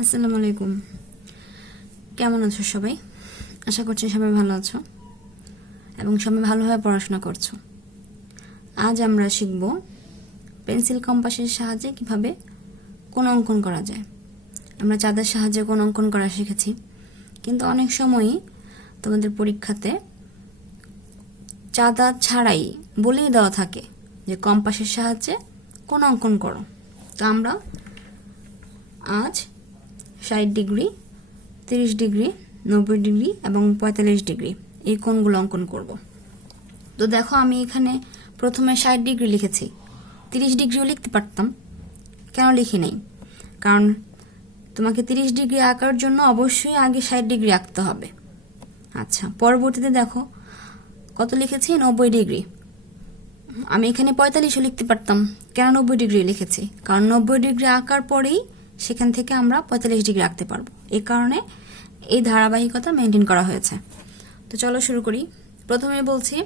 আসসালামু আলাইকুম। কেমন আছো সবাই? আশা করছি সবাই ভালো আছো এবং সবাই ভালোভাবে পড়াশোনা করছ। আজ আমরা শিখব পেন্সিল কম্পাসের সাহায্যে কীভাবে কোন অঙ্কন করা যায়। আমরা চাঁদের সাহায্যে কোন অঙ্কন করা শিখেছি, কিন্তু অনেক সময়ই তোমাদের পরীক্ষাতে চাঁদা ছাড়াই বলেই দেওয়া থাকে যে কম্পাসের সাহায্যে কোন অঙ্কন করো। তো আমরা আজ ষাট ডিগ্রি, তিরিশ ডিগ্রি, নব্বই ডিগ্রি এবং পঁয়তাল্লিশ ডিগ্রি এই কোণগুলো অঙ্কন করব। তো দেখো আমি এখানে প্রথমে ষাট ডিগ্রি লিখেছি। তিরিশ ডিগ্রিও লিখতে পারতাম, কেন লিখি নেই? কারণ তোমাকে তিরিশ ডিগ্রি আঁকার জন্য অবশ্যই আগে ষাট ডিগ্রি আঁকতে হবে। আচ্ছা পরবর্তীতে দেখো কত লিখেছি? নব্বই ডিগ্রি। আমি এখানে পঁয়তাল্লিশও লিখতে পারতাম, কেন নব্বই ডিগ্রি লিখেছি? কারণ নব্বই ডিগ্রি আঁকার পরেই সেখান থেকে আমরা পঁয়তাল্লিশ ডিগ্রি রাখতে পারব। এই কারণে এই ধারাবাহিকতা মেনটেন করা হয়েছে। তো চলো শুরু করি। প্রথমে বলছি,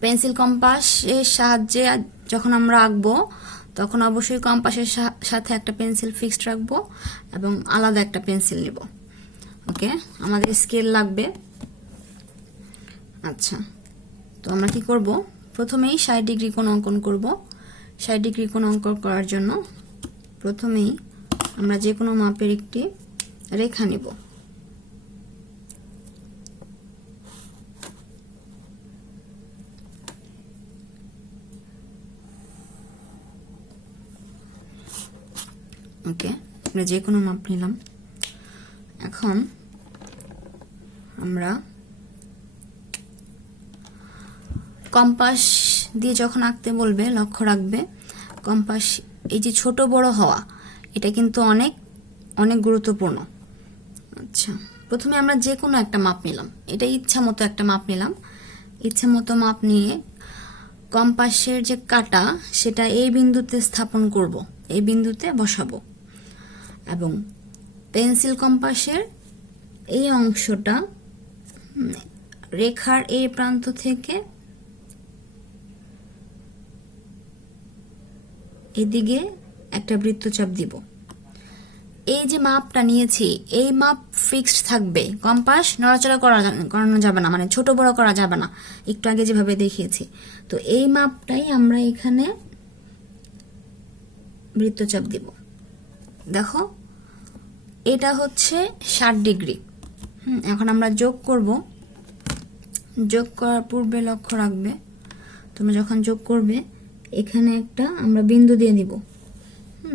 পেন্সিল কম্পাসের সাহায্যে যখন আমরা আঁকবো, তখন অবশ্যই কম্পাসের সাথে একটা পেন্সিল ফিক্সড রাখব এবং আলাদা একটা পেন্সিল নেব। ওকে? আমাদের স্কেল লাগবে। আচ্ছা। তো আমরা কি করব? প্রথমেই ষাট ডিগ্রি কোণ অঙ্কন করব। ষাট ডিগ্রি কোণ অঙ্কন করার জন্য প্রথমেই আমরা যে কোনো মাপের একটি রেখা নেব। ওকে, আমরা যে কোনো মাপ নিলাম। এখন আমরা কম্পাস দিয়ে যখন আঁকতে বলবে, লক্ষ্য রাখবে, কম্পাস এই যে ছোট বড় হওয়া, এটা কিন্তু অনেক অনেক গুরুত্বপূর্ণ। আচ্ছা প্রথমে আমরা যে কোনো একটা মাপ নিলাম। এটা ইচ্ছা মতো একটা মাপ নিলাম। ইচ্ছা মতো মাপ নিয়ে কম্পাসের যে কাটা, সেটা এই বিন্দুতে স্থাপন করব, এই বিন্দুতে বসাবো। এবং পেন্সিল কম্পাসের এই অংশটা রেখার এই প্রান্ত থেকে এদিকে একটা বৃত্তচাপ দিব। এই যে মাপটা নিয়েছি, এই মাপ ফিক্সড থাকবে। কম্পাস, নড়াচড়া করা করানো যাবে না মানে ছোট বড় করা যাবে না। একটু আগে যেভাবে দেখিয়েছি। তো এই মাপটাই আমরা এখানে বৃত্তচাপ দিব। দেখো, এটা হচ্ছে ষাট ডিগ্রি। হুম, এখন আমরা যোগ করব। যোগ করার পূর্বে লক্ষ্য রাখবে। তোমরা যখন যোগ করবে এখানে একটা আমরা বিন্দু দিয়ে দিব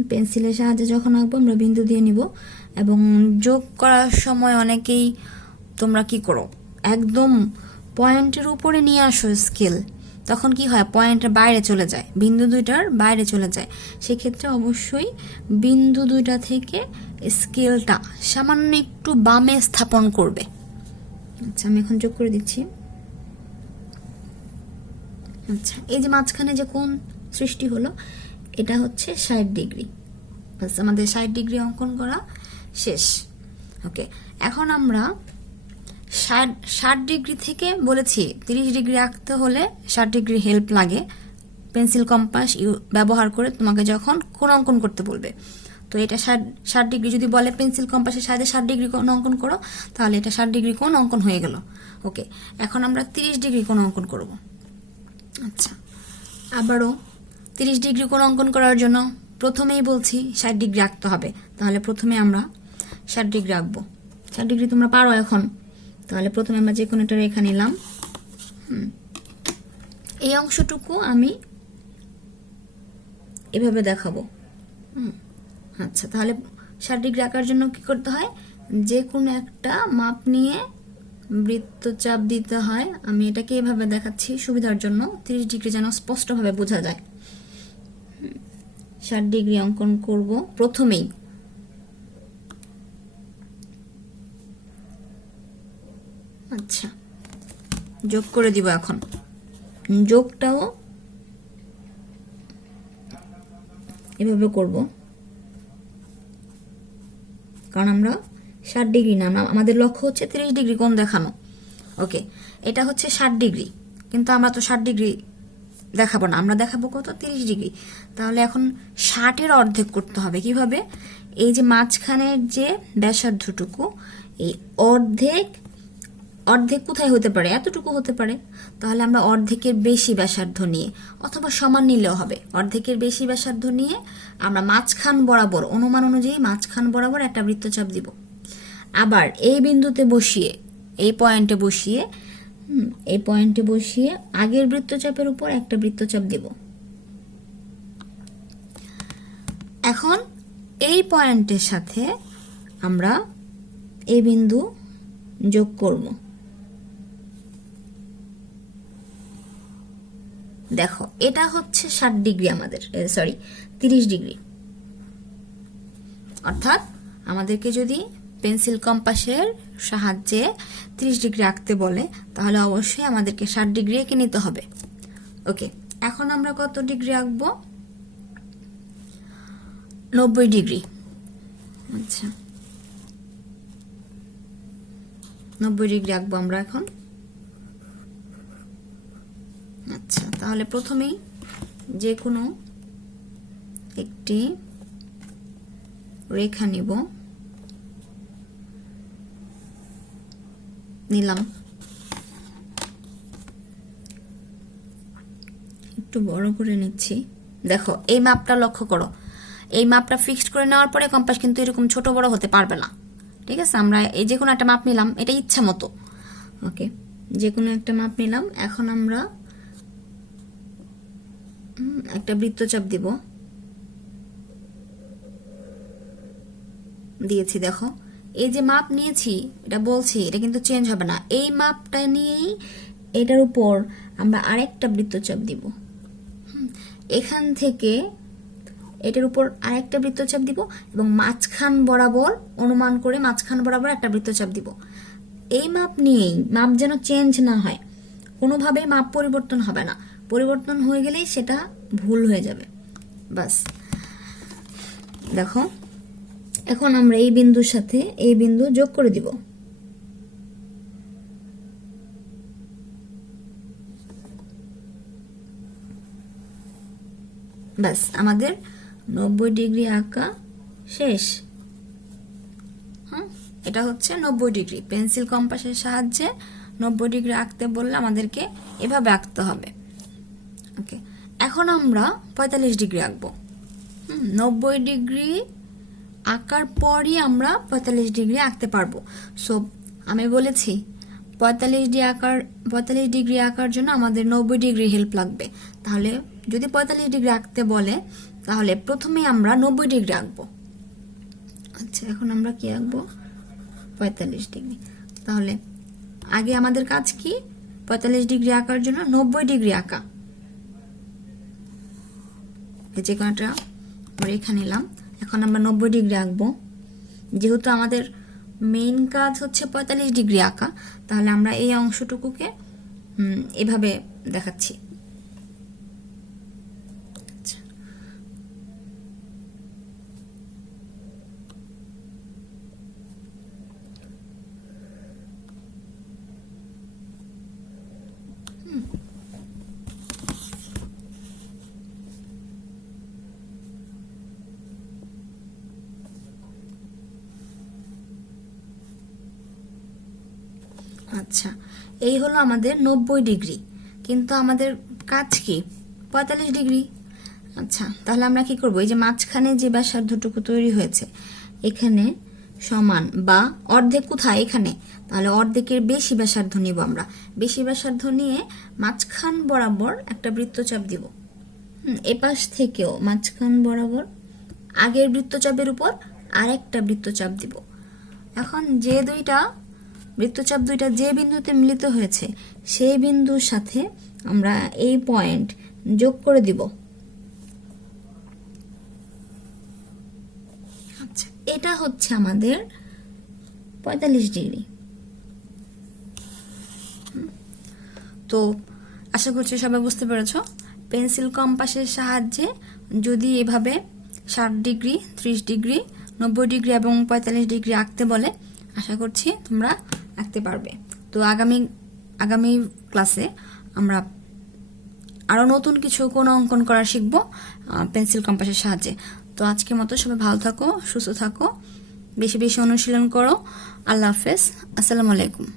পেন্সিলের সাহায্যে যখন আঁকবো আমরা বিন্দু দিয়ে নিব এবং যোগ করার সময় অনেকেই তোমরা কি করো, একদম পয়েন্টের উপরে নিয়ে আসো স্কেল, তখন কি হয় পয়েন্টের বাইরে চলে যায়, বিন্দু দুইটার বাইরে চলে যায়। সেক্ষেত্রে অবশ্যই বিন্দু দুইটা থেকে স্কেলটা সামান্য একটু বামে স্থাপন করবে। আচ্ছা আমি এখন যোগ করে দিচ্ছি। আচ্ছা এই যে মাঝখানে যে কোন সৃষ্টি হলো, এটা হচ্ছে ষাট ডিগ্রি। আমাদের ষাট ডিগ্রি অঙ্কন করা শেষ। ওকে, এখন আমরা ষাট ষাট ডিগ্রি থেকে বলেছি, তিরিশ ডিগ্রি আঁকতে হলে ষাট ডিগ্রি হেল্প লাগে। পেন্সিল কম্পাস ইউ, ব্যবহার করে তোমাকে যখন কোন অঙ্কন করতে বলবে। তো এটা ষাট ষাট ডিগ্রি যদি বলে পেন্সিল কম্পাসের সাহায্যে ষাট ডিগ্রি কোন অঙ্কন করো, তাহলে এটা ষাট ডিগ্রি কোন অঙ্কন হয়ে গেল। ওকে, এখন আমরা তিরিশ ডিগ্রি কোন অঙ্কন করব। আচ্ছা। আবারও তিরিশ ডিগ্রি কোণ অঙ্কন করার জন্য প্রথমেই বলছি ষাট ডিগ্রি আঁকতে হবে। তাহলে প্রথমে আমরা ষাট ডিগ্রি আঁকবো। ষাট ডিগ্রি তোমরা পারো এখন। তাহলে প্রথমে আমরা যে কোনো একটা রেখা নিলাম। এই অংশটুকু আমি এভাবে দেখাবো। আচ্ছা তাহলে ষাট ডিগ্রি আঁকার জন্য কি করতে হয়? যে কোনো একটা মাপ নিয়ে বৃত্তচাপ দিতে হয়। আমি এটাকে এভাবে দেখাচ্ছি সুবিধার জন্য। তিরিশ ডিগ্রি যেন স্পষ্টভাবে বোঝা যায়। ষাট ডিগ্রি অঙ্কন করব প্রথমেই। আচ্ছা যোগ করে দিব এখন। যোগটাও এভাবে করব। কারণ আমরা ষাট ডিগ্রি না আমাদের লক্ষ্য হচ্ছে তিরিশ ডিগ্রি কোণ দেখানো। ওকে এটা হচ্ছে ষাট ডিগ্রি, কিন্তু আমরা তো ষাট ডিগ্রি দেখাবো না, আমরা দেখাবো কত? তিরিশ ডিগ্রি। তাহলে এখন ষাটের অর্ধেক করতে হবে, কীভাবে? এই যে মাঝখানের যে ব্যাসার্ধটুকু, এই অর্ধেক অর্ধেক কোথায় হতে পারে? এতটুকু হতে পারে। তাহলে আমরা অর্ধেকের বেশি ব্যাসার্ধ নিয়ে, অথবা সমান নিলেও হবে। অর্ধেকের বেশি ব্যাসার্ধ নিয়ে আমরা মাঝখান বরাবর, অনুমান অনুযায়ী মাঝখান বরাবর একটা বৃত্তচাপ দিব। আবার এই বিন্দুতে বসিয়ে, এই পয়েন্টে বসিয়ে এই পয়েন্টে বসিয়ে আগের বৃত্তচাপের উপর একটা বৃত্তচাপ দিব। এখন এই পয়েন্টের সাথে আমরা এই বিন্দু যোগ করব। দেখো, এটা হচ্ছে ষাট ডিগ্রি আমাদের সরি তিরিশ ডিগ্রি। অর্থাৎ আমাদেরকে যদি পেন্সিল কম্পাসের সাহায্যে তিরিশ ডিগ্রি আঁকতে বলে, তাহলে অবশ্যই আমাদেরকে ষাট ডিগ্রি এঁকে নিতে হবে। ওকে, এখন আমরা কত ডিগ্রি আঁকবো? নব্বই ডিগ্রি। আচ্ছা। নব্বই ডিগ্রি আঁকবো আমরা এখন। আচ্ছা তাহলে প্রথমেই যে কোনো একটি রেখা নিব। নিলাম। একটু বড় করে নিচ্ছি। দেখো, এই মাপটা লক্ষ্য করো। এই মাপটা ফিক্সড করে নেওয়ার পরে কম্পাস কিন্তু এরকম ছোট বড় হতে পারবে না। ঠিক আছে? আমরা এই যে কোনো একটা মাপ নিলাম, এটা ইচ্ছা মতো। ওকে, যে কোনো একটা মাপ নিলাম। এখন আমরা একটা বৃত্তচাপ দিব। দিয়েছি, দেখো। এই যে মাপ নিয়েছি, এটা বলছি, এটা কিন্তু চেঞ্জ হবে না। এই মাপটা নিয়েই এটার উপর আমরা আরেকটা বৃত্তচাপ দিব। এখান থেকে এটার উপর আরেকটা বৃত্তচাপ দিব এবং মাঝখান বরাবর অনুমান করে মাঝখান বরাবর একটা বৃত্তচাপ দিব। এই মাপ নিয়েই, মাপ যেন চেঞ্জ না হয়, কোনোভাবেই মাপ পরিবর্তন হবে না। পরিবর্তন হয়ে গেলেই সেটা ভুল হয়ে যাবে। বাস দেখো। এখন আমরা এই বিন্দুর সাথে এই বিন্দু যোগ করে দিব। ব্যাস আমাদের নব্বই ডিগ্রি আঁকা শেষ। হ্যাঁ এটা হচ্ছে নব্বই ডিগ্রি। পেন্সিল কম্পাসের সাহায্যে নব্বই ডিগ্রি আঁকতে বললে আমাদেরকে এভাবে আঁকতে হবে। ওকে এখন আমরা পঁয়তাল্লিশ ডিগ্রি আঁকবো। হুম, নব্বই ডিগ্রি আঁকার পরই আমরা পঁয়তাল্লিশ ডিগ্রি আঁকতে পারব। সো আমি বলেছি, পঁয়তাল্লিশ ডিগ্রি আঁকার, পঁয়তাল্লিশ ডিগ্রি আঁকার জন্য আমাদের নব্বই ডিগ্রি হেল্প লাগবে। তাহলে, যদি পঁয়তাল্লিশ ডিগ্রি আঁকতে বলে, তাহলে প্রথমে আমরা নব্বই ডিগ্রি আঁকবো। আচ্ছা এখন আমরা কি আঁকবো? পঁয়তাল্লিশ ডিগ্রি। তাহলে, আগে আমাদের কাজ কি? পঁয়তাল্লিশ ডিগ্রি আঁকার জন্য নব্বই ডিগ্রি আঁকা। যে কোনটা রেখা নিলাম। এখন আমরা নব্বই ডিগ্রি আঁকবো। যেহেতু আমাদের মেইন কাজ হচ্ছে পঁয়তাল্লিশ ডিগ্রি আঁকা, তাহলে আমরা এই অংশটুকুকে এভাবে দেখাচ্ছি। আচ্ছা এই হলো আমাদের নব্বই ডিগ্রি। কিন্তু আমাদের কাজ কি? পঁয়তাল্লিশ ডিগ্রি। আচ্ছা তাহলে আমরা কি করব? এই যে মাঝখানে যে ব্যাসার্ধটুকু তৈরি হয়েছে, এখানে সমান বা অর্ধেক কোথায়? এখানে। তাহলে অর্ধেকের বেশি ব্যাসার্ধ নিব আমরা। বেশি ব্যাসার্ধ নিয়ে মাঝখান বরাবর একটা বৃত্তচাপ দিব। এপাশ থেকেও মাঝখান বরাবর আগের বৃত্তচাপের উপর আরেকটা বৃত্তচাপ দিব। এখন যে দুইটা বৃত্তচাপ দুইটা যে বিন্দুতে মিলিত হয়েছে সেই বিন্দুর সাথে আমরা এই পয়েন্ট যোগ করে দিব। আচ্ছা। এটা হচ্ছে আমাদের পঁয়তাল্লিশ ডিগ্রি। তো আশা করছি সবাই বুঝতে পেরেছ। পেন্সিল কম্পাসের সাহায্যে যদি এভাবে ষাট ডিগ্রি ত্রিশ ডিগ্রি নব্বই ডিগ্রি এবং পঁয়তাল্লিশ ডিগ্রি আঁকতে বলে আশা করছি তোমরা আঁকতে পারবে। তো আগামী আগামী ক্লাসে আমরা আরও নতুন কিছু কোনো অঙ্কন করা শিখব পেন্সিল কম্পাসের সাহায্যে। তো আজকে মতো সবাই ভালো থাকো, সুস্থ থাকো, বেশি বেশি অনুশীলন করো। আল্লাহ হাফেজ। আসসালামু আলাইকুম।